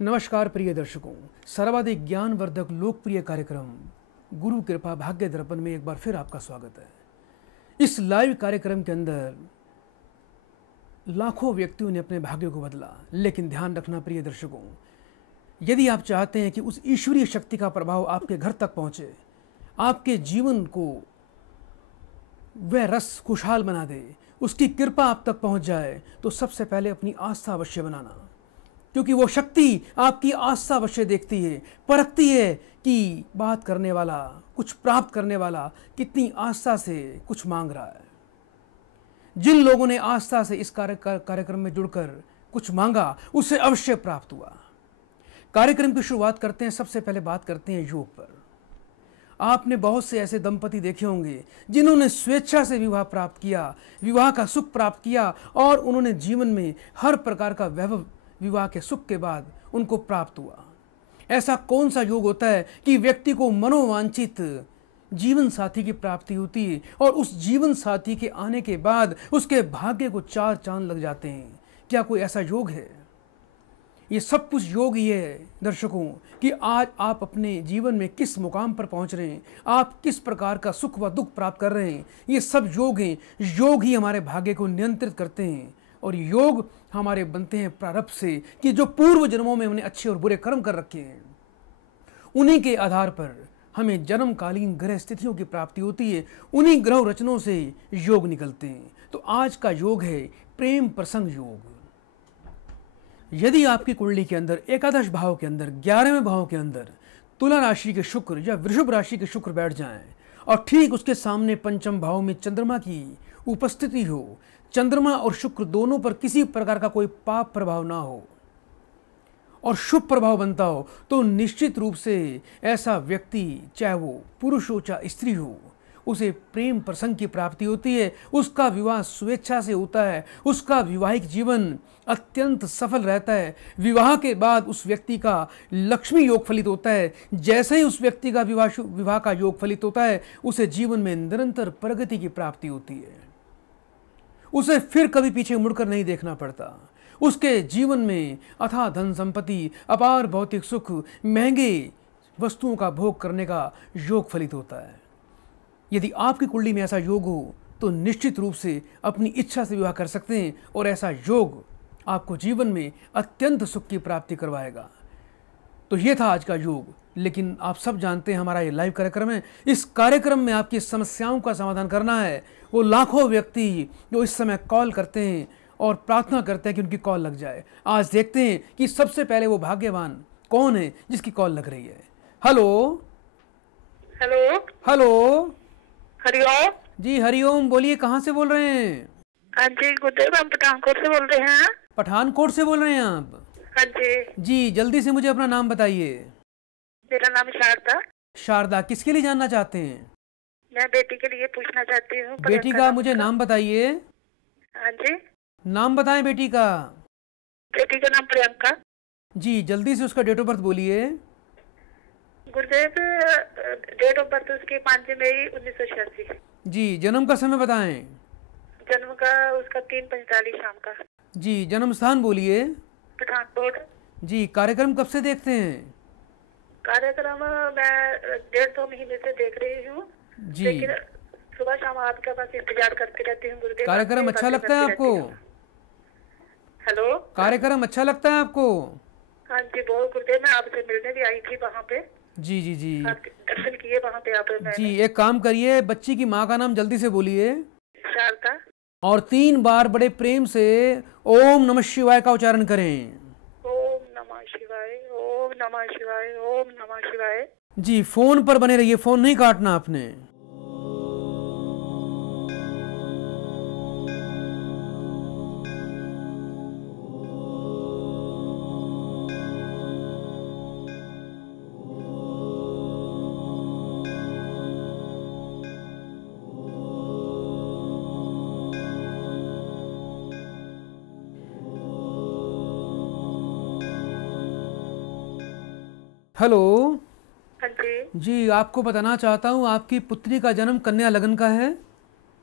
नमस्कार प्रिय दर्शकों, सर्वाधिक ज्ञानवर्धक लोकप्रिय कार्यक्रम गुरु कृपा भाग्य दर्पण में एक बार फिर आपका स्वागत है। इस लाइव कार्यक्रम के अंदर लाखों व्यक्तियों ने अपने भाग्य को बदला, लेकिन ध्यान रखना प्रिय दर्शकों, यदि आप चाहते हैं कि उस ईश्वरीय शक्ति का प्रभाव आपके घर तक पहुंचे, आपके जीवन को वह रस खुशहाल बना दे, उसकी कृपा आप तक पहुंच जाए, तो सबसे पहले अपनी आस्था अवश्य बनाना, क्योंकि वो शक्ति आपकी आस्था अवश्य देखती है, परखती है कि बात करने वाला, कुछ प्राप्त करने वाला कितनी आस्था से कुछ मांग रहा है। जिन लोगों ने आस्था से इस कार्यक्रम में जुड़कर कुछ मांगा, उसे अवश्य प्राप्त हुआ। कार्यक्रम की शुरुआत करते हैं, सबसे पहले बात करते हैं योग पर। आपने बहुत से ऐसे दंपति देखे होंगे जिन्होंने स्वेच्छा से विवाह प्राप्त किया, विवाह का सुख प्राप्त किया, और उन्होंने जीवन में हर प्रकार का वैभव विवाह के सुख के बाद उनको प्राप्त हुआ। ऐसा कौन सा योग होता है कि व्यक्ति को मनोवांछित जीवन साथी की प्राप्ति होती है और उस जीवन साथी के आने के बाद उसके भाग्य को चार चांद लग जाते हैं? क्या कोई ऐसा योग है? ये सब कुछ योग ही है दर्शकों कि आज आप अपने जीवन में किस मुकाम पर पहुंच रहे हैं, आप किस प्रकार का सुख व दुख प्राप्त कर रहे हैं। ये सब योग हैं। योग ही हमारे भाग्य को नियंत्रित करते हैं, और योग हमारे बनते हैं प्रारब्ध से, कि जो पूर्व जन्मों में हमने अच्छे और बुरे कर्म कर रखे हैं, उन्हीं के आधार पर हमें जन्मकालीन ग्रह स्थितियों की प्राप्ति होती है। उन्हीं ग्रह रचनों से योग निकलते हैं। तो आज का योग है प्रेम प्रसंग योग। यदि आपकी कुंडली के अंदर एकादश भाव के अंदर 11वें भाव के अंदर तुला राशि के शुक्र या वृषभ राशि के शुक्र बैठ जाएं, और ठीक उसके सामने पंचम भाव में चंद्रमा की उपस्थिति हो, चंद्रमा और शुक्र दोनों पर किसी प्रकार का कोई पाप प्रभाव ना हो और शुभ प्रभाव बनता हो, तो निश्चित रूप से ऐसा व्यक्ति, चाहे वो पुरुष हो चाहे स्त्री हो, उसे प्रेम प्रसंग की प्राप्ति होती है। उसका विवाह स्वेच्छा से होता है, उसका वैवाहिक जीवन अत्यंत सफल रहता है। विवाह के बाद उस व्यक्ति का लक्ष्मी योग फलित होता है। जैसे ही उस व्यक्ति का विवाह का योग फलित होता है, उसे जीवन में निरंतर प्रगति की प्राप्ति होती है। उसे फिर कभी पीछे मुड़कर नहीं देखना पड़ता। उसके जीवन में अथाह धन संपत्ति, अपार भौतिक सुख, महंगे वस्तुओं का भोग करने का योग फलित होता है। यदि आपकी कुंडली में ऐसा योग हो, तो निश्चित रूप से अपनी इच्छा से विवाह कर सकते हैं, और ऐसा योग आपको जीवन में अत्यंत सुख की प्राप्ति करवाएगा। तो ये था आज का योग। लेकिन आप सब जानते हैं हमारा ये लाइव कार्यक्रम है। इस कार्यक्रम में आपकी समस्याओं का समाधान करना है। वो लाखों व्यक्ति जो इस समय कॉल करते हैं और प्रार्थना करते हैं कि उनकी कॉल लग जाए। आज देखते हैं कि सबसे पहले वो भाग्यवान कौन है जिसकी कॉल लग रही है। Hello hello hello. Hariom ji Hariom, बोलिए, कहाँ से बोल रहे हैं? हाँ जी गुरुदेव, हम पठानकोट से बोल रहे हैं। पठानकोट से बोल रहे हैं आप? हाँ जी। जी जल्दी से मुझे अपना नाम बताइए। मेरा नाम शारदा। शारदा, किसके लिए जानना चाहते हैं? मैं बेटी के लिए पूछना चाहती हूँ। बेटी का मुझे नाम बताइए। हाँ जी, नाम बताएं बेटी का। बेटी का नाम प्रियंका। जी जल्दी से उसका डेट ऑफ बर्थ बोलिए। गुरुदेव, डेट ऑफ बर्थ उसकी 5 मई 1986। जी जन्म का समय बताएं। जन्म का उसका 3:45 शाम का। जी जन्म स्थान बोलिए। पठानकोट। जी कार्यक्रम कब से देखते हैं? कार्यक्रम मैं 1.5 महीने से देख रही हूँ जी। लेकिन सुबह शाम आपके पास इंतजार करती रहती हूँ गुरुदेव। कार्यक्रम अच्छा लगता है आपको? हेलो, कार्यक्रम अच्छा लगता है आपको? हाँ जी बहुत गुरुदेव, मैं आपसे मिलने भी आई थी वहाँ पे। जी जी जी दर्शन किए वहाँ पे आप। जी एक काम करिए, बच्ची की माँ का नाम जल्दी से बोलिए, शारदा, और 3 बार बड़े प्रेम से ओम नमः शिवाय का उच्चारण करें। ओम नमः शिवाय, ओम नमः शिवाय, ओम नमः शिवाय। जी फोन पर बने रहिए, फोन नहीं काटना आपने। हेलो। हाँ जी। जी आपको बताना चाहता हूँ, आपकी पुत्री का जन्म कन्या लगन का है।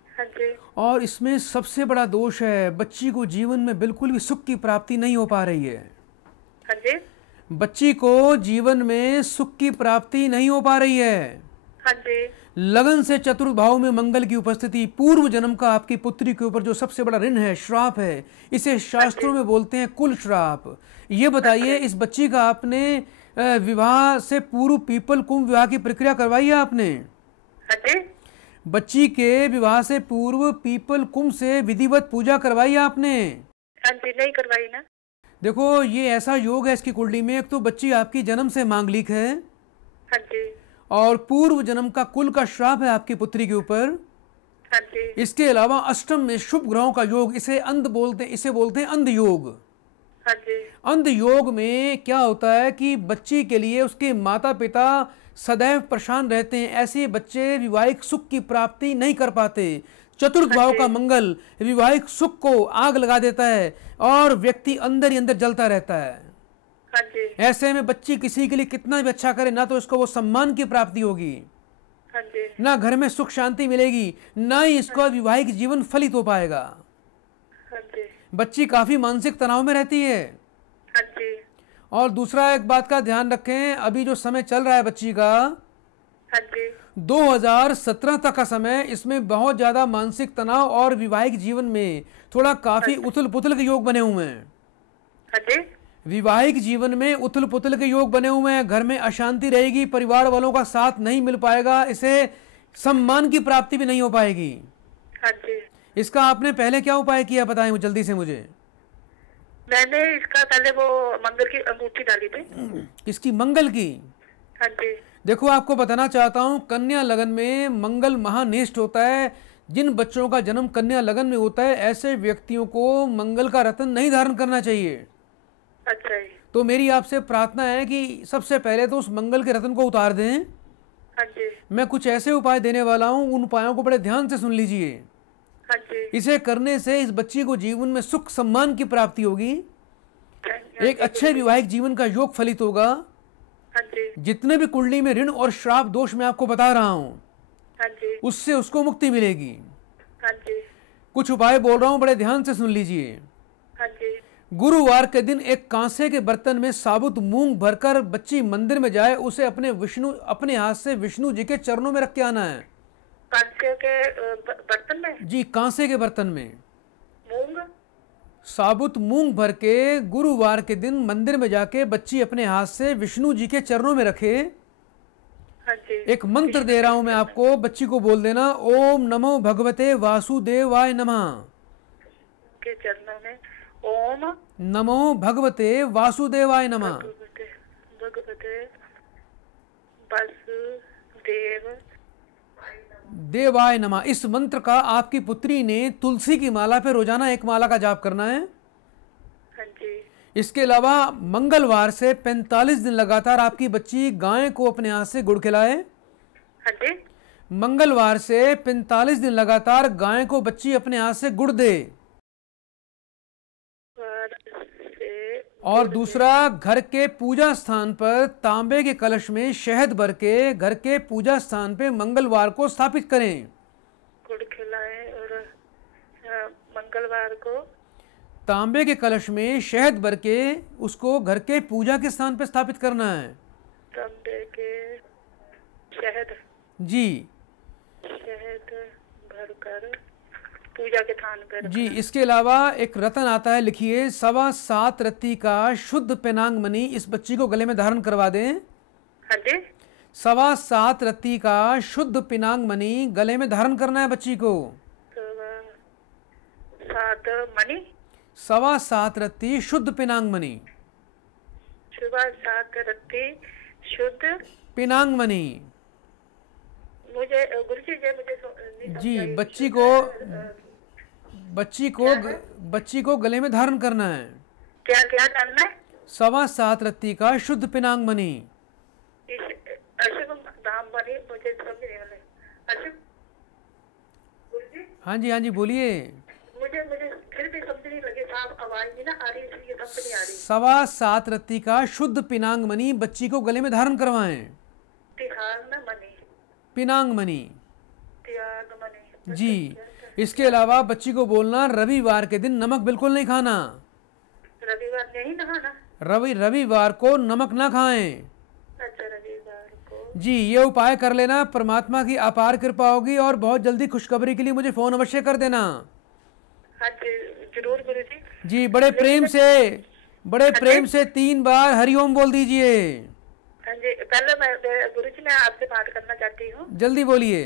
हाँ जी। और इसमें सबसे बड़ा दोष है, बच्ची को जीवन में बिल्कुल भी सुख की प्राप्ति नहीं हो पा रही है। हाँ जी। बच्ची को जीवन में सुख की प्राप्ति नहीं हो पा रही है। हाँ जी। लगन से चतुर्थ भाव में मंगल की उपस्थिति, पूर्व जन्म का आपकी पुत्री के ऊपर जो सबसे बड़ा ऋण है, श्राप है, इसे शास्त्रों में बोलते हैं कुल श्राप। ये बताइए, इस बच्ची का आपने विवाह से पूर्व पीपल कुंभ विवाह की प्रक्रिया करवाई है आपने? हाँ जी। बच्ची के विवाह से पूर्व पीपल कुंभ से विधिवत पूजा करवाई है आपने? हाँ जी, नहीं करवाई ना। देखो, ये ऐसा योग है इसकी कुंडली में, एक तो बच्ची आपकी जन्म से मांगलिक है हाँ जी। और पूर्व जन्म का कुल का श्राप है आपकी पुत्री के ऊपर। हाँ जी। इसके अलावा अष्टम में शुभ ग्रहों का योग, इसे बोलते हैं अंध योग। हाँ जी। अंध योग में क्या होता है कि बच्ची के लिए उसके माता पिता सदैव परेशान रहते हैं, ऐसे बच्चे विवाहिक सुख की प्राप्ति नहीं कर पाते। चतुर्थ भाव का मंगल विवाहिक सुख को आग लगा देता है और व्यक्ति अंदर ही अंदर जलता रहता है। हाँ जी। ऐसे में बच्ची किसी के लिए कितना भी अच्छा करे, ना तो इसको वो सम्मान की प्राप्ति होगी, हाँ जी। ना घर में सुख शांति मिलेगी, ना ही इसका विवाहिक जीवन फलित हो पाएगा। हाँ जी। बच्ची काफी मानसिक तनाव में रहती है। हाँ जी। और दूसरा एक बात का ध्यान रखें, अभी जो समय चल रहा है बच्ची का, हाँ जी। 2017 तक का समय, इसमें बहुत ज्यादा मानसिक तनाव और विवाहिक जीवन में थोड़ा काफी उथल पुथल के योग बने हुए हैं। हाँ जी। विवाहिक जीवन में उथल पुथल के योग बने हुए हैं, घर में अशांति रहेगी, परिवार वालों का साथ नहीं मिल पाएगा, इसे सम्मान की प्राप्ति भी नहीं हो पाएगी। हाँ जी। इसका आपने पहले क्या उपाय किया, बताएं जल्दी से मुझे। मैंने इसका पहले वो मंगल की अंगूठी डाली थी। किसकी? मंगल की। हाँ जी। देखो, आपको बताना चाहता हूं, कन्या लगन में मंगल महानेष्ट होता है। जिन बच्चों का जन्म कन्या लगन में होता है, ऐसे व्यक्तियों को मंगल का रत्न नहीं धारण करना चाहिए। अच्छा जी। तो मेरी आपसे प्रार्थना है कि सबसे पहले तो उस मंगल के रत्न को उतार दें। हाँ जी। मैं कुछ ऐसे उपाय देने वाला हूं, उन उपायों को बड़े ध्यान से सुन लीजिए। हाँ जी। इसे करने से इस बच्ची को जीवन में सुख सम्मान की प्राप्ति होगी, एक अच्छे वैवाहिक जीवन का योग फलित होगा। हाँ जी। जितने भी कुंडली में ऋण और श्राप दोष मैं आपको बता रहा हूं, हाँ जी। उससे उसको मुक्ति मिलेगी। हाँ जी। कुछ उपाय बोल रहा हूं, बड़े ध्यान से सुन लीजिए। हाँ जी। गुरुवार के दिन एक कांसे के बर्तन में साबुत मूंग भरकर बच्ची मंदिर में जाए, उसे अपने हाथ से विष्णु जी के चरणों में रख के आना है। कांसे के बर्तन में? जी, कांसे के बर्तन में मूंग, साबुत मूंग भर के गुरुवार के दिन मंदिर में जाके बच्ची अपने हाथ से विष्णु जी के चरणों में रखे। हाँ जी। एक मंत्र दे रहा हूं मैं आपको, बच्ची को बोल देना, ओम नमो भगवते वासुदेवाय नमः। के चरणों में ओम नमो भगवते वासुदेवाय नमः। भगवते वासुदेव देवाय नमः। इस मंत्र का आपकी पुत्री ने तुलसी की माला पे रोजाना एक माला का जाप करना है। हाँ जी। इसके अलावा मंगलवार से 45 दिन लगातार आपकी बच्ची गाय को अपने हाथ से गुड़ खिलाए। हाँ जी। मंगलवार से 45 दिन लगातार गाय को बच्ची अपने हाथ से गुड़ दे। और दूसरा, घर के पूजा स्थान पर तांबे के कलश में शहद भर के घर के पूजा स्थान पे मंगलवार को स्थापित करें। गुड़ खिलाएं और मंगलवार को तांबे के कलश में शहद भर के उसको घर के पूजा के स्थान पे स्थापित करना है। तांबे के शहद, जी शहद भरकर पूजा के थान पर जी। इसके अलावा एक रतन आता है, लिखिए, 7.25 रत्ती का शुद्ध पेनांग मणि इस बच्ची को गले में धारण करवा दें। हाँ जी। 7.25 रत्ती का शुद्ध पेनांग मणि गले में धारण करना है बच्ची को। 7 मणि, 7.25 रत्ती शुद्ध पेनांग मणि, सुबह 7 रत्ती शुद्ध पेनांग मणि। मुझे गुरुजी जी मुझे जी, बच्ची को गले में धारण करना है। क्या क्या डालना है? 7.25 रत्ती का शुद्ध पेनांग मणि। अशुभ दाम मणि मुझे समझ नहीं आ रहा। अशुभ गुरुजी, हाँ जी, हाँ जी, बोलिए। मुझे फिर भी समझ नहीं लगे साहब, आवाज नहीं ना आ रही, इसलिए समझ नहीं आ रही। 7.25 रत्ती का शुद्ध पेनांग मणि बच्ची को गले में धारण करवाएं। तिहार में मणि, पेनांग मणि, त्याग मणि। जी। इसके अलावा बच्ची को बोलना, रविवार के दिन नमक बिल्कुल नहीं खाना। रविवार नहीं नहाना? रविवार को नमक ना खाएं। अच्छा, रविवार को। जी, ये उपाय कर लेना, परमात्मा की अपार कृपा होगी और बहुत जल्दी खुशखबरी के लिए मुझे फोन अवश्य कर देना। हाँ जी, जरूर गुरुजी। जी, बड़े प्रेम से 3 बार हरिओम बोल दीजिए। हाँ जी, पहले मैं गुरुजी मैं आपसे बात करना चाहती हूँ। जल्दी बोलिए।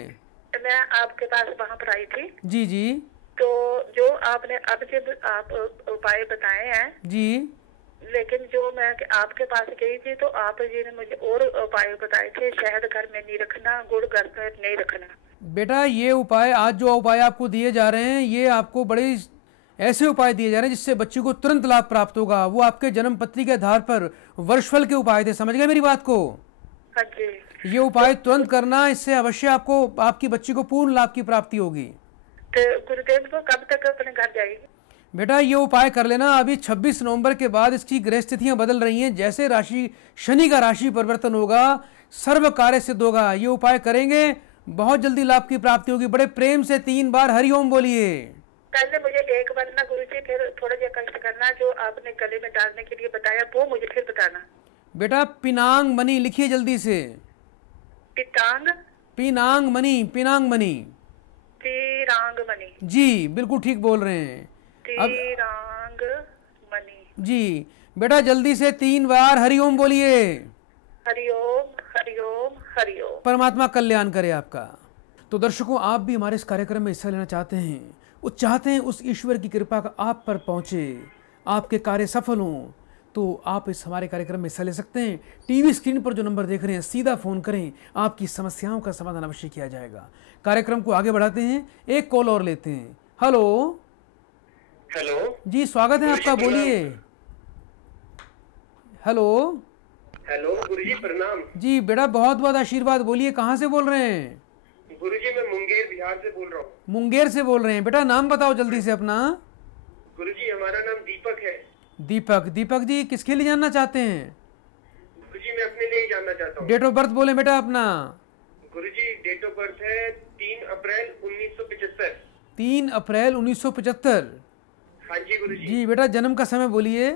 मैं आपके पास वहाँ पर आई थी, जी जी तो जो आपने अब जब आप उपाय बताए हैं, जी लेकिन जो मैं आपके पास गई थी तो आप जी ने मुझे और उपाय बताए थे। शहद घर में नहीं रखना, गुड़ घर में नहीं रखना। बेटा, ये उपाय, आज जो उपाय आपको दिए जा रहे हैं, ये आपको बड़े ऐसे उपाय दिए जा रहे हैं जिससे बच्चे को तुरंत लाभ प्राप्त होगा। वो आपके जन्म पत्री के आधार पर वर्षफल के उपाय थे, समझ गए मेरी बात को? हाँ जी। ये उपाय तुरंत करना, इससे अवश्य आपको, आपकी बच्ची को पूर्ण लाभ की प्राप्ति होगी। तो गुरुदेव को कब तक अपने घर जाएगी? बेटा, ये उपाय कर लेना। अभी 26 नवंबर के बाद इसकी ग्रह स्थितियां बदल रही हैं। जैसे राशि शनि का राशि परिवर्तन होगा, सर्व कार्य सिद्ध होगा। ये उपाय करेंगे, बहुत जल्दी लाभ की प्राप्ति होगी। बड़े प्रेम से 3 बार हरिओम बोलिए। पहले मुझे एक बार ना गुरुजी, फिर थोड़ा सा कष्ट करना, जो आपने गले में डालने के लिए बताया वो मुझे फिर बताना। बेटा, पिनांग मणि लिखिए जल्दी से। पितांग पिनांग मणि, पिनांग मणि। तिरांग मणि। जी, बिल्कुल ठीक बोल रहे हैं। तिरांग मणि। जी बेटा, जल्दी से 3 बार हरिओम बोलिए। हरिओम हरिओम हरिओम। परमात्मा कल्याण करे आपका। तो दर्शकों, आप भी हमारे इस कार्यक्रम में हिस्सा लेना चाहते हैं, उस ईश्वर की कृपा का आप पर पहुंचे, आपके कार्य सफल हों, तो आप इस हमारे कार्यक्रम में हिस्सा ले सकते हैं। टीवी स्क्रीन पर जो नंबर देख रहे हैं, सीधा फ़ोन करें, आपकी समस्याओं का समाधान अवश्य किया जाएगा। कार्यक्रम को आगे बढ़ाते हैं, एक कॉल और लेते हैं। हेलो। हेलो जी, स्वागत है आपका, बोलिए। हेलो। हेलो गुरुजी, प्रणाम। जी बेटा, बहुत बहुत आशीर्वाद। बोलिए, कहाँ से बोल रहे हैं? गुरुजी, मैं मुंगेर बिहार से बोल रहा हूँ। मुंगेर से बोल रहे हैं। बेटा, नाम बताओ जल्दी से अपना। गुरुजी, हमारा नाम दीपक है। दीपक जी, किसके लिए जानना चाहते हैं? गुरुजी, मैं अपने लिए ही जानना चाहता हूँ। डेट ऑफ बर्थ बोले बेटा अपना। गुरुजी, डेट ऑफ बर्थ है 3 अप्रैल 1975। 3 अप्रैल 1975। हाँ जी गुरुजी। जी बेटा, जन्म का समय बोलिए।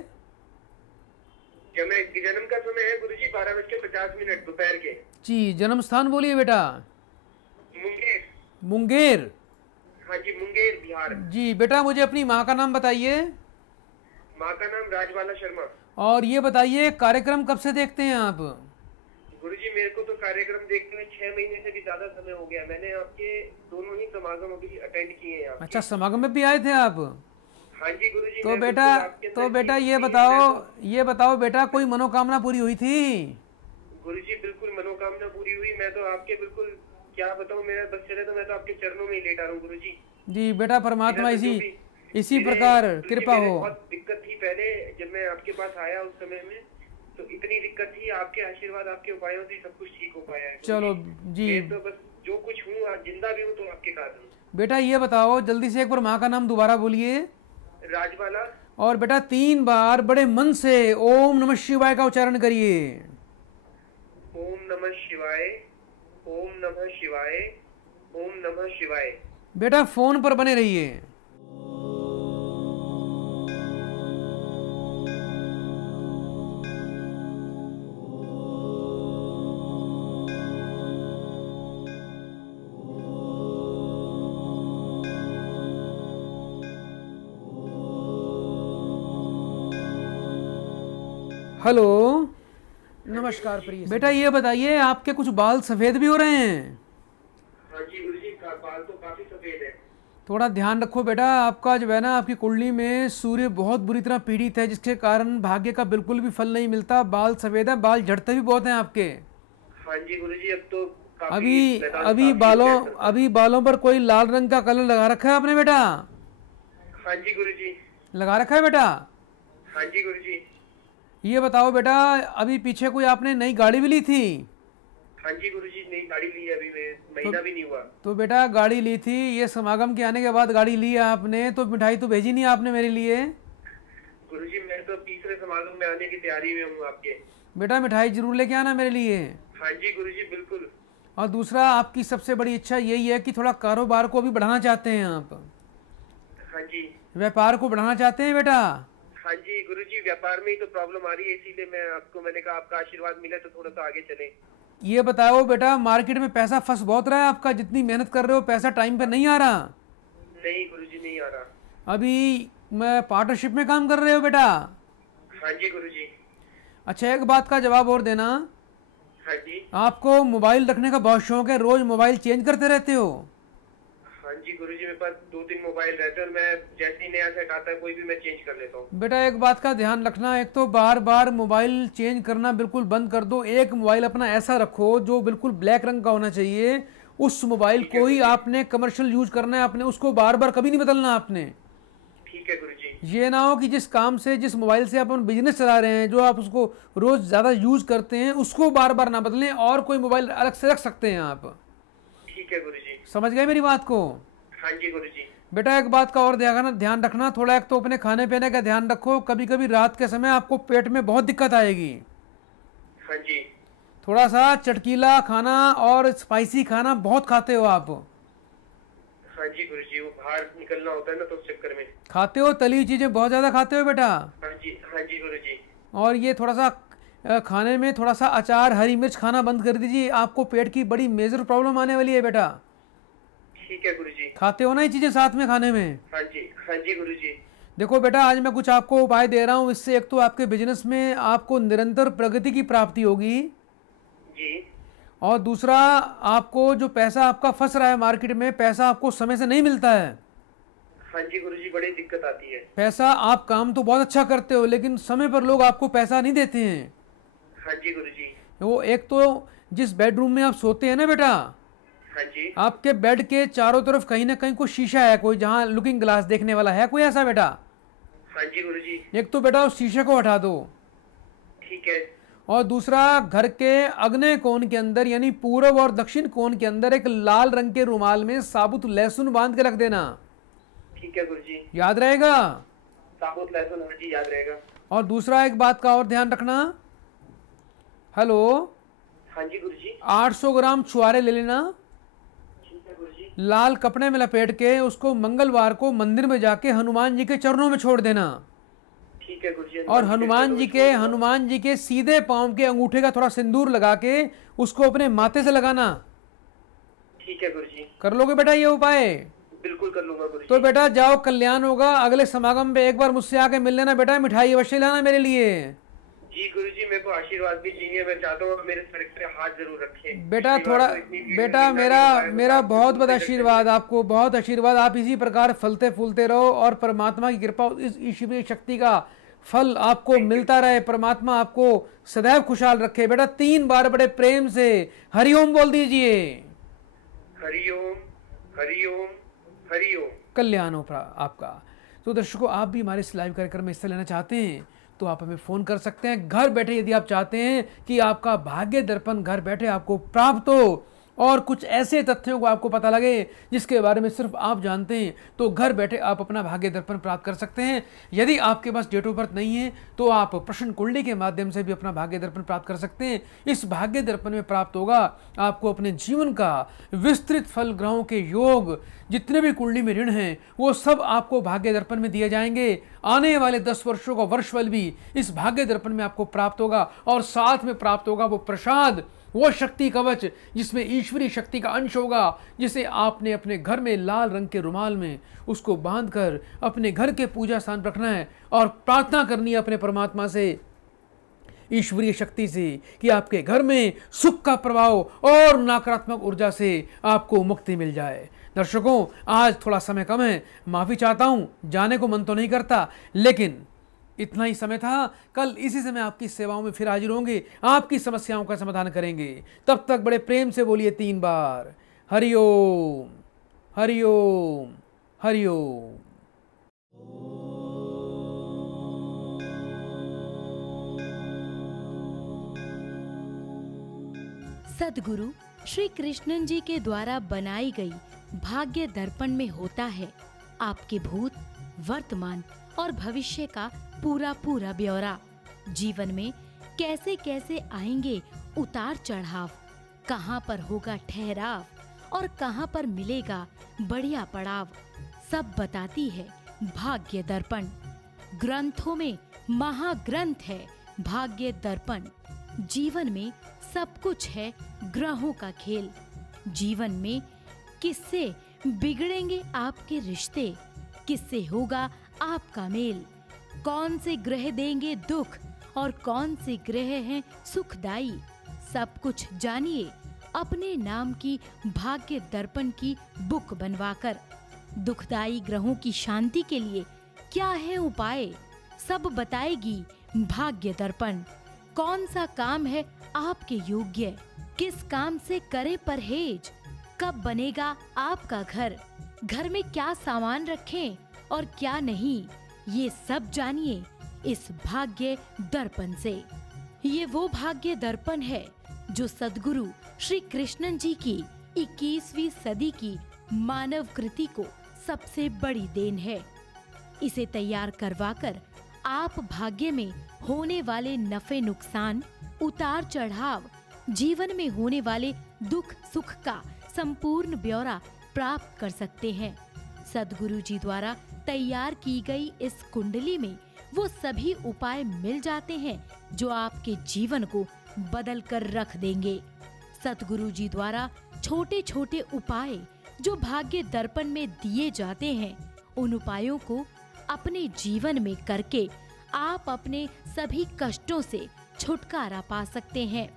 जन्म का समय है गुरुजी 12:50 दोपहर के। जी, जन्म स्थान बोलिए बेटा। मुंगेर। मुंगेर। हाँ जी, मुंगेर बिहार। जी बेटा, मुझे अपनी माँ का नाम बताइए। माँ का नाम राजबाला शर्मा। और ये बताइए, कार्यक्रम कब से देखते हैं आप? गुरुजी, मेरे को तो कार्यक्रम देखते हुए 6 महीने से भी ज्यादा समय हो गया। मैंने आपके दोनों ही समागम अभी अटेंड किए हैं। अच्छा, समागम में भी आए थे आप? हाँ जी गुरुजी। तो बेटा ये बताओ बेटा, कोई मनोकामना पूरी हुई थी? गुरुजी, बिल्कुल मनोकामना पूरी हुई। मैं तो आपके बिल्कुल क्या बताऊं, मेरा बस चले तो मैं तो आपके चरणों में ही लेटा रहा हूँ गुरुजी। जी बेटा, परमात्मा इसी प्रकार कृपा हो। बहुत दिक्कत थी पहले, जब मैं आपके पास आया उस समय में, तो इतनी दिक्कत थी। आपके आशीर्वाद, आपके उपायों से सब कुछ ठीक हो पाया है। चलो जी, मैं तो बस जो कुछ हूँ, आज जिंदा भी हूँ तो आपके कारण। बेटा ये बताओ जल्दी से, एक बार माँ का नाम दोबारा बोलिए। राजबाला। और बेटा 3 बार बड़े मन से ओम नमः शिवाय का उच्चारण करिए। ओम नमः शिवाय, ओम नमः शिवाय, ओम नमः शिवाय। बेटा, फोन पर बने रहिए। हेलो, नमस्कार प्रिय। बेटा ये बताइए, आपके कुछ बाल सफेद भी हो रहे हैं? हाँ जी गुरुजी, बाल तो काफी सफेद है। थोड़ा ध्यान रखो बेटा, आपका जो है ना, आपकी कुंडली में सूर्य बहुत बुरी तरह पीड़ित है, जिसके कारण भाग्य का बिल्कुल भी फल नहीं मिलता। बाल सफेद है, बाल झड़ते भी बहुत हैं आपके। हाँ जी गुरुजी, अब तो अभी बालों पर कोई लाल रंग का कलर लगा रखा है आपने बेटा? हाँ जी गुरुजी। लगा रखा है बेटा? हाँ जी गुरुजी। ये बताओ बेटा, अभी पीछे कोई आपने नई गाड़ी भी ली थी? हाँ जी गुरुजी, नई गाड़ी ली है, अभी महीना भी नहीं हुआ। तो बेटा गाड़ी ली थी, ये समागम के आने के बाद गाड़ी ली है आपने, तो मिठाई तो भेजी नहीं आपने मेरे लिए? गुरुजी, मैं तो तीसरे समागम में आने की तैयारी में हूँ आपके। बेटा मिठाई जरूर लेके आना मेरे लिए। हाँ जी गुरुजी, बिल्कुल। और दूसरा, आपकी सबसे बड़ी इच्छा यही है कि थोड़ा कारोबार को भी बढ़ाना चाहते हैं आप? हाँ जी। व्यापार को बढ़ाना चाहते हैं बेटा? हाँ जी गुरुजी, व्यापार में ही तो प्रॉब्लम आ रही है, इसीलिए मैंने कहा आपका आशीर्वाद मिले तो थोड़ा सा आगे चले। ये बताओ बेटा, मार्केट में पैसा फंस बहुत रहा है आपका, जितनी मेहनत कर रहे हो पैसा टाइम पे नहीं आ रहा। नहीं गुरुजी, नहीं आ रहा। अभी मैं पार्टनरशिप में काम कर रहे हो बेटा? हाँ जी गुरुजी। अच्छा, एक बात का जवाब और देना। हाँ जी। आपको मोबाइल रखने का बहुत शौक है, रोज मोबाइल चेंज करते रहते हो? हाँ जी गुरुजी, मेरे पास 2-3 मोबाइल रहते हैं और मैं जैसे ही नया सेट आता है कोई भी मैं चेंज कर लेता हूँ। बेटा एक बात का ध्यान रखना, एक तो बार बार मोबाइल चेंज करना बिल्कुल बंद कर दो। एक मोबाइल अपना ऐसा रखो जो बिल्कुल ब्लैक रंग का होना चाहिए। उस मोबाइल को ही आपने कमर्शियल यूज करना है, आपने उसको बार बार कभी नहीं बदलना आपने। ठीक है गुरुजी। ये ना हो कि जिस काम से, जिस मोबाइल से आप बिजनेस चला रहे हैं, जो आप उसको रोज ज्यादा यूज करते हैं, उसको बार बार ना बदलें और कोई मोबाइल अलग से रख सकते हैं आप। ठीक है गुरुजी। समझ गए मेरी बात को? हाँ जी गुरुजी। बेटा एक बात का और ध्यान रखना थोड़ा, एक तो अपने खाने पीने का ध्यान रखो। कभी कभी रात के समय आपको पेट में बहुत दिक्कत आएगी। हाँ जी। थोड़ा सा चटकीला खाना और स्पाइसी खाना बहुत खाते हो आप। हाँ जी गुरुजी, वो बाहर निकलना होता है ना तो उस चक्कर में। खाते हो तली हुई चीजें बहुत ज्यादा खाते हो बेटा? हाँ जी। हाँ जी गुरुजी। और ये थोड़ा सा खाने में थोड़ा सा अचार, हरी मिर्च खाना बंद कर दीजिए, आपको पेट की बड़ी मेजर प्रॉब्लम आने वाली है बेटा। ठीक है गुरुजी। खाते हो ना ये चीजें साथ में खाने में? हाँ जी। हाँ जी गुरुजी। देखो बेटा, आज मैं कुछ आपको उपाय दे रहा हूँ, इससे एक तो आपके बिजनेस में आपको निरंतर प्रगति की प्राप्ति होगी जी। और दूसरा, आपको जो पैसा आपका फंस रहा है मार्केट में, पैसा आपको समय से नहीं मिलता है। हाँ जी गुरुजी, बड़ी दिक्कत आती है। पैसा, आप काम तो बहुत अच्छा करते हो लेकिन समय पर लोग आपको पैसा नहीं देते हैं। हाँ जी गुरुजी। वो एक तो जिस बेडरूम में आप सोते हैं ना बेटा, हाँ जी। आपके बेड के चारों तरफ कहीं ना कहीं कोई शीशा है, कोई जहाँ लुकिंग ग्लास देखने वाला है, कोई ऐसा बेटा? हाँ जी गुरुजी। एक तो बेटा उस शीशे को हटा दो। ठीक है। और दूसरा, घर के अग्नि कोण के अंदर यानी पूर्व और दक्षिण कोण के अंदर एक लाल रंग के रुमाल में साबुत लहसुन बांध के रख देना। ठीक है गुरुजी। याद रहेगा? साबुत लहसुन, हाँ जी याद रहेगा। और दूसरा एक बात का और ध्यान रखना। हेलो? हाँ जी गुरुजी। 800 ग्राम छुआरे ले लेना, ठीक है गुरुजी। लाल कपड़े में लपेट के उसको मंगलवार को मंदिर में जाके हनुमान जी के चरणों में छोड़ देना। ठीक है गुरुजी। और हनुमान जी के सीधे पांव के अंगूठे का थोड़ा सिंदूर लगा के उसको अपने माथे से लगाना। ठीक है गुरुजी। कर लोगे बेटा ये उपाय? बिल्कुल कर लूंगा गुरुजी। तो बेटा जाओ, कल्याण होगा। अगले समागम पे एक बार मुझसे आके मिल लेना बेटा, मिठाई अवश्य लाना मेरे लिए। जी गुरुजी, मेरे को आशीर्वाद भी चाहिए, मैं चाहता हूँ मेरे सर पे हाथ जरूर रखें बेटा। थोड़ा बेटा, मेरा बहुत बहुत आशीर्वाद आपको, बहुत आशीर्वाद। आप इसी प्रकार फलते फूलते रहो और परमात्मा की कृपा, इस ईश्वरीय शक्ति का फल आपको मिलता रहे। परमात्मा आपको सदैव खुशहाल रखे बेटा। 3 बार बड़े प्रेम से हरिओम बोल दीजिए। हरिओम हरिओम हरिओम। कल्याण हो आपका। तो दर्शकों, आप भी हमारे इस लाइव कार्यक्रम में हिस्सा लेना चाहते हैं तो आप हमें फ़ोन कर सकते हैं घर बैठे। यदि आप चाहते हैं कि आपका भाग्य दर्पण घर बैठे आपको प्राप्त हो और कुछ ऐसे तथ्यों को आपको पता लगे जिसके बारे में सिर्फ आप जानते हैं, तो घर बैठे आप अपना भाग्य दर्पण प्राप्त कर सकते हैं। यदि आपके पास डेट ऑफ बर्थ नहीं है तो आप प्रश्न कुंडली के माध्यम से भी अपना भाग्य दर्पण प्राप्त कर सकते हैं। इस भाग्य दर्पण में प्राप्त होगा आपको अपने जीवन का विस्तृत फल ग्रहों के योग, जितने भी कुंडली में ऋण हैं वो सब आपको भाग्य दर्पण में दिए जाएंगे। आने वाले 10 वर्षों का वर्षफल भी इस भाग्य दर्पण में आपको प्राप्त होगा और साथ में प्राप्त होगा वो प्रसाद, वो शक्ति कवच जिसमें ईश्वरीय शक्ति का अंश होगा, जिसे आपने अपने घर में लाल रंग के रुमाल में उसको बांधकर अपने घर के पूजा स्थान पर रखना है और प्रार्थना करनी है अपने परमात्मा से, ईश्वरीय शक्ति से, कि आपके घर में सुख का प्रभाव और नकारात्मक ऊर्जा से आपको मुक्ति मिल जाए। दर्शकों, आज थोड़ा समय कम है, माफ़ी चाहता हूँ, जाने को मन तो नहीं करता, लेकिन इतना ही समय था। कल इसी समय आपकी सेवाओं में फिर हाजिर होंगे, आपकी समस्याओं का समाधान करेंगे। तब तक बड़े प्रेम से बोलिए 3 बार हरिओम हरिओम हरिओम। सद्गुरु श्री कृष्णन जी के द्वारा बनाई गई भाग्य दर्पण में होता है आपके भूत, वर्तमान और भविष्य का पूरा पूरा ब्यौरा। जीवन में कैसे कैसे आएंगे उतार चढ़ाव, कहाँ पर होगा ठहराव और कहाँ पर मिलेगा बढ़िया पड़ाव, सब बताती है भाग्य दर्पण। ग्रंथों में महाग्रंथ है भाग्य दर्पण। जीवन में सब कुछ है ग्रहों का खेल। जीवन में किससे बिगड़ेंगे आपके रिश्ते, किससे होगा आपका मेल, कौन से ग्रह देंगे दुख और कौन से ग्रह हैं सुखदाई, सब कुछ जानिए अपने नाम की भाग्य दर्पण की बुक बनवाकर। दुखदाई ग्रहों की शांति के लिए क्या है उपाय, सब बताएगी भाग्य दर्पण। कौन सा काम है आपके योग्य, किस काम से करे परहेज, कब बनेगा आपका घर, घर में क्या सामान रखें और क्या नहीं, ये सब जानिए इस भाग्य दर्पण से। ये वो भाग्य दर्पण है जो सद्गुरु श्री कृष्णन जी की 21वीं सदी की मानव कृति को सबसे बड़ी देन है। इसे तैयार करवाकर आप भाग्य में होने वाले नफे नुकसान, उतार चढ़ाव, जीवन में होने वाले दुख सुख का संपूर्ण ब्यौरा प्राप्त कर सकते हैं। सद्गुरु जी द्वारा तैयार की गई इस कुंडली में वो सभी उपाय मिल जाते हैं जो आपके जीवन को बदल कर रख देंगे। सद्गुरु जी द्वारा छोटे छोटे उपाय जो भाग्य दर्पण में दिए जाते हैं, उन उपायों को अपने जीवन में करके आप अपने सभी कष्टों से छुटकारा पा सकते हैं।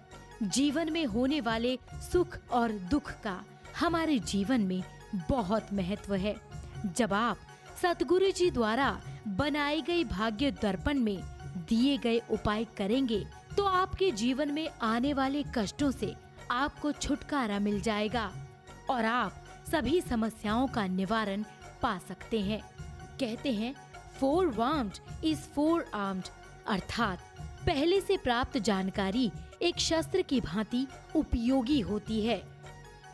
जीवन में होने वाले सुख और दुख का हमारे जीवन में बहुत महत्व है। जब आप सतगुरु जी द्वारा बनाई गई भाग्य दर्पण में दिए गए उपाय करेंगे तो आपके जीवन में आने वाले कष्टों से आपको छुटकारा मिल जाएगा और आप सभी समस्याओं का निवारण पा सकते हैं। कहते हैं forewarned is forearmed, अर्थात पहले से प्राप्त जानकारी एक शस्त्र की भांति उपयोगी होती है।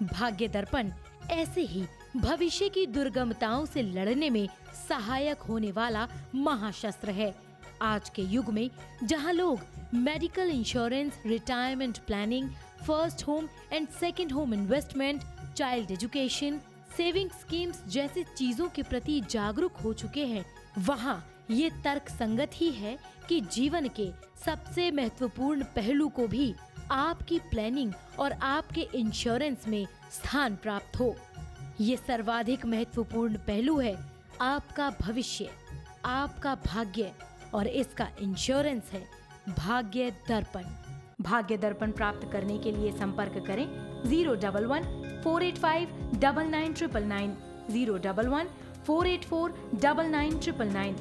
भाग्य दर्पण ऐसे ही भविष्य की दुर्गमताओं से लड़ने में सहायक होने वाला महाशस्त्र है। आज के युग में जहां लोग medical insurance, retirement planning, first home and second home investment, child education, saving schemes जैसी चीजों के प्रति जागरूक हो चुके हैं, वहाँ ये तर्क संगत ही है कि जीवन के सबसे महत्वपूर्ण पहलू को भी आपकी प्लानिंग और आपके इंश्योरेंस में स्थान प्राप्त हो। ये सर्वाधिक महत्वपूर्ण पहलू है आपका भविष्य, आपका भाग्य, और इसका इंश्योरेंस है भाग्य दर्पण। भाग्य दर्पण प्राप्त करने के लिए संपर्क करें 011-485-9999, 011-484-9999।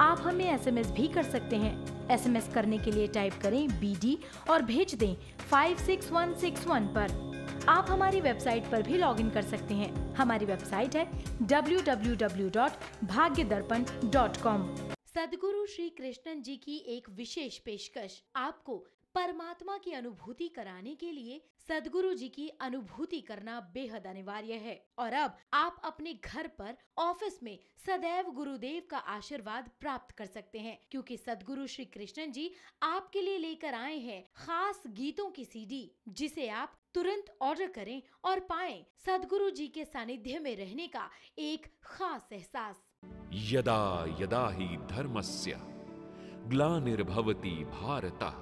आप हमें SMS भी कर सकते हैं। SMS करने के लिए टाइप करें BD और भेज दें 56161 पर। आप हमारी वेबसाइट पर भी लॉगिन कर सकते हैं। हमारी वेबसाइट है www.bhagydarpan.com। सद्गुरु श्री कृष्णन जी की एक विशेष पेशकश आपको परमात्मा की अनुभूति कराने के लिए सद्गुरु जी की अनुभूति करना बेहद अनिवार्य है। और अब आप अपने घर पर, ऑफिस में सदैव गुरुदेव का आशीर्वाद प्राप्त कर सकते हैं, क्योंकि सद्गुरु श्री कृष्णन जी आपके लिए लेकर आए हैं खास गीतों की CD, जिसे आप तुरंत ऑर्डर करें और पाएं सद्गुरु जी के सानिध्य में रहने का एक खास एहसास। यदा यदा हि धर्मस्य ग्लानिर्भवति भारतः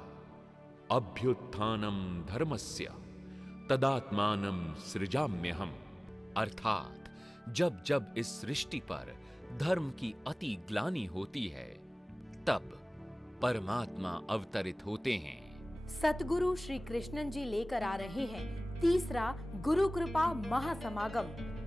अभ्युत्थानम धर्मस्य तदात्मानं सृजाम्यहम्। अर्थात जब जब इस सृष्टि पर धर्म की अति ग्लानि होती है, तब परमात्मा अवतरित होते हैं। सतगुरु श्री कृष्णन जी लेकर आ रहे हैं तीसरा गुरु कृपा महासमागम।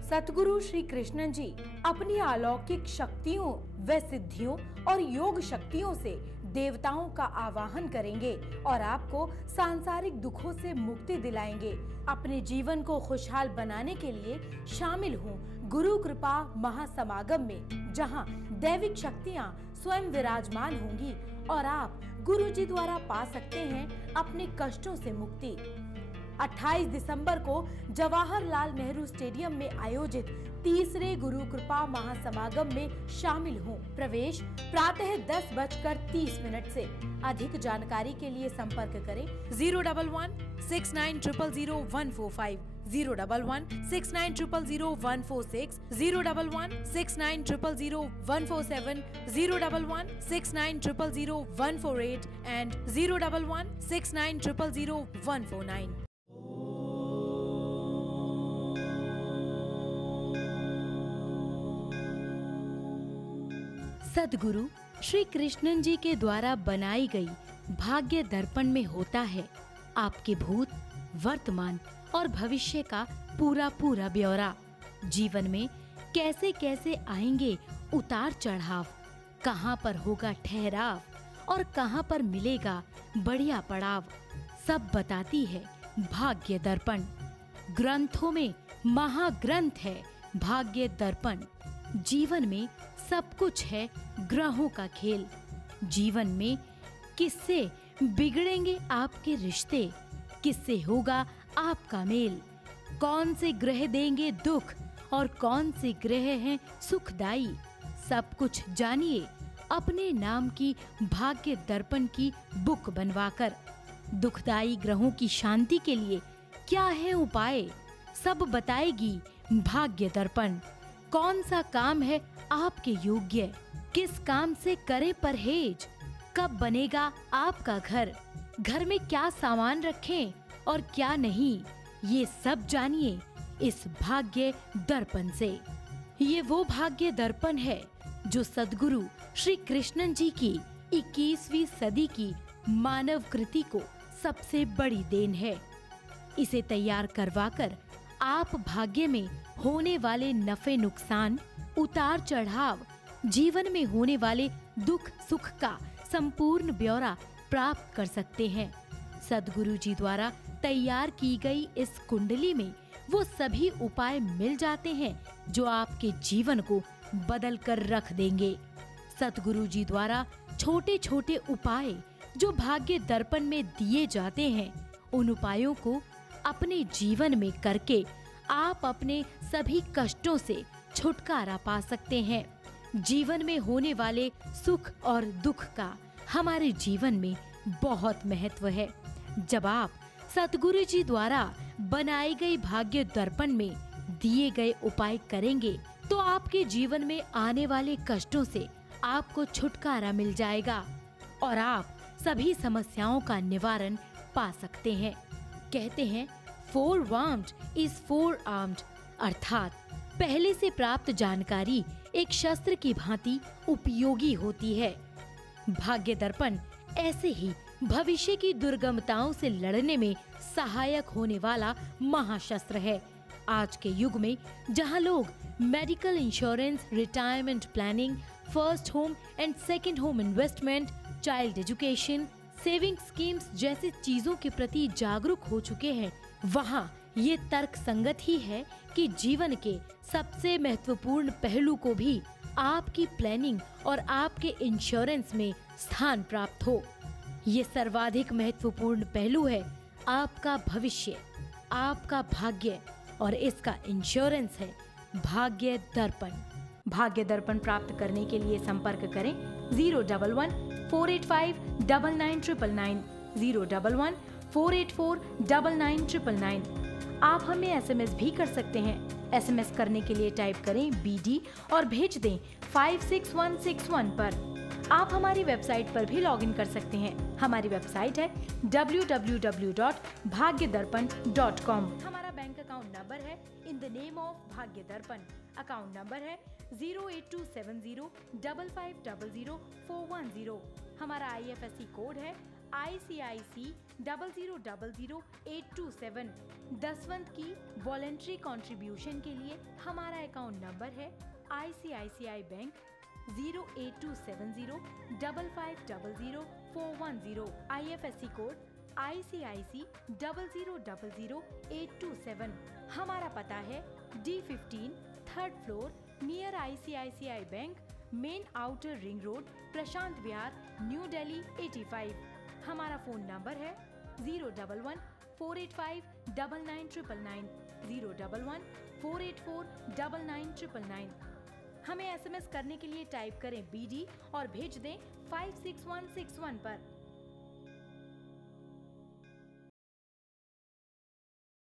सतगुरु श्री कृष्णन जी अपनी अलौकिक शक्तियों व सिद्धियों और योग शक्तियों से देवताओं का आवाहन करेंगे और आपको सांसारिक दुखों से मुक्ति दिलाएंगे। अपने जीवन को खुशहाल बनाने के लिए शामिल हों गुरु कृपा महासमागम में, जहां दैविक शक्तियां स्वयं विराजमान होंगी और आप गुरु जी द्वारा पा सकते हैं अपने कष्टों से मुक्ति। 28 दिसंबर को जवाहरलाल नेहरू स्टेडियम में आयोजित तीसरे गुरु कृपा महासमागम में शामिल हों। प्रवेश प्रातः 10:30 से। अधिक जानकारी के लिए संपर्क करें 011-69000145, 011-69000146, 011-69000147, 011-69000148 and 011-69000149। सद्गुरु श्री कृष्णन जी के द्वारा बनाई गई भाग्य दर्पण में होता है आपके भूत, वर्तमान और भविष्य का पूरा ब्यौरा। जीवन में कैसे कैसे आएंगे उतार चढ़ाव, कहाँ पर होगा ठहराव और कहाँ पर मिलेगा बढ़िया पड़ाव, सब बताती है भाग्य दर्पण। ग्रंथों में महाग्रंथ है भाग्य दर्पण। जीवन में सब कुछ है ग्रहों का खेल। जीवन में किससे बिगड़ेंगे आपके रिश्ते, किससे होगा आपका मेल, कौन से ग्रह देंगे दुख और कौन से ग्रह हैं सुखदाई, सब कुछ जानिए अपने नाम की भाग्य दर्पण की बुक बनवाकर। दुखदाई ग्रहों की शांति के लिए क्या है उपाय, सब बताएगी भाग्य दर्पण। कौन सा काम है आपके योग्य, किस काम से करे परहेज, कब बनेगा आपका घर, घर में क्या सामान रखें और क्या नहीं, ये सब जानिए इस भाग्य दर्पण से। ये वो भाग्य दर्पण है जो सद्गुरु श्री कृष्णन जी की 21वीं सदी की मानव कृति को सबसे बड़ी देन है। इसे तैयार करवाकर आप भाग्य में होने वाले नफे नुकसान, उतार चढ़ाव, जीवन में होने वाले दुख सुख का संपूर्ण ब्यौरा प्राप्त कर सकते हैं। सद्गुरु जी द्वारा तैयार की गई इस कुंडली में वो सभी उपाय मिल जाते हैं जो आपके जीवन को बदल कर रख देंगे। सद्गुरु जी द्वारा छोटे छोटे उपाय जो भाग्य दर्पण में दिए जाते हैं, उन उपायों को अपने जीवन में करके आप अपने सभी कष्टों से छुटकारा पा सकते हैं। जीवन में होने वाले सुख और दुख का हमारे जीवन में बहुत महत्व है। जब आप सद्गुरु जी द्वारा बनाई गई भाग्य दर्पण में दिए गए उपाय करेंगे तो आपके जीवन में आने वाले कष्टों से आपको छुटकारा मिल जाएगा और आप सभी समस्याओं का निवारण पा सकते हैं। कहते हैं forewarned is forearmed, अर्थात पहले से प्राप्त जानकारी एक शस्त्र की भांति उपयोगी होती है। भाग्य दर्पण ऐसे ही भविष्य की दुर्गमताओं से लड़ने में सहायक होने वाला महाशस्त्र है। आज के युग में जहां लोग medical insurance, retirement planning, first home and second home investment, child education, saving schemes जैसी चीजों के प्रति जागरूक हो चुके हैं, वहां ये तर्क संगत ही है कि जीवन के सबसे महत्वपूर्ण पहलू को भी आपकी प्लानिंग और आपके इंश्योरेंस में स्थान प्राप्त हो। ये सर्वाधिक महत्वपूर्ण पहलू है आपका भविष्य, आपका भाग्य, और इसका इंश्योरेंस है भाग्य दर्पण। भाग्य दर्पण प्राप्त करने के लिए संपर्क करें 011-485-9999, 011-484-9999। आप हमें एसएमएस भी कर सकते हैं। एसएमएस करने के लिए टाइप करें BD और भेज दें 56161 पर। आप हमारी वेबसाइट पर भी लॉगिन कर सकते हैं। हमारी वेबसाइट है www.bhagydarpan.com। हमारा बैंक अकाउंट नंबर है इन द नेम ऑफ भाग्य दर्पण। अकाउंट नंबर है 0827055000410। हमारा IFSC कोड है ICIC 0000827। दसवंत की वॉलेंट्री कंट्रीब्यूशन के लिए हमारा अकाउंट नंबर है ICICI bank 0827055000410। IFSC code ICIC 0000827। हमारा पता है D15 3rd floor near ICICI bank, main outer ring road, Prashant Vihar, new Delhi 85। हमारा फोन नंबर है 011-485-9999, 011-484-9999। हमें SMS करने के लिए टाइप करें BD और भेज दें 56161 पर।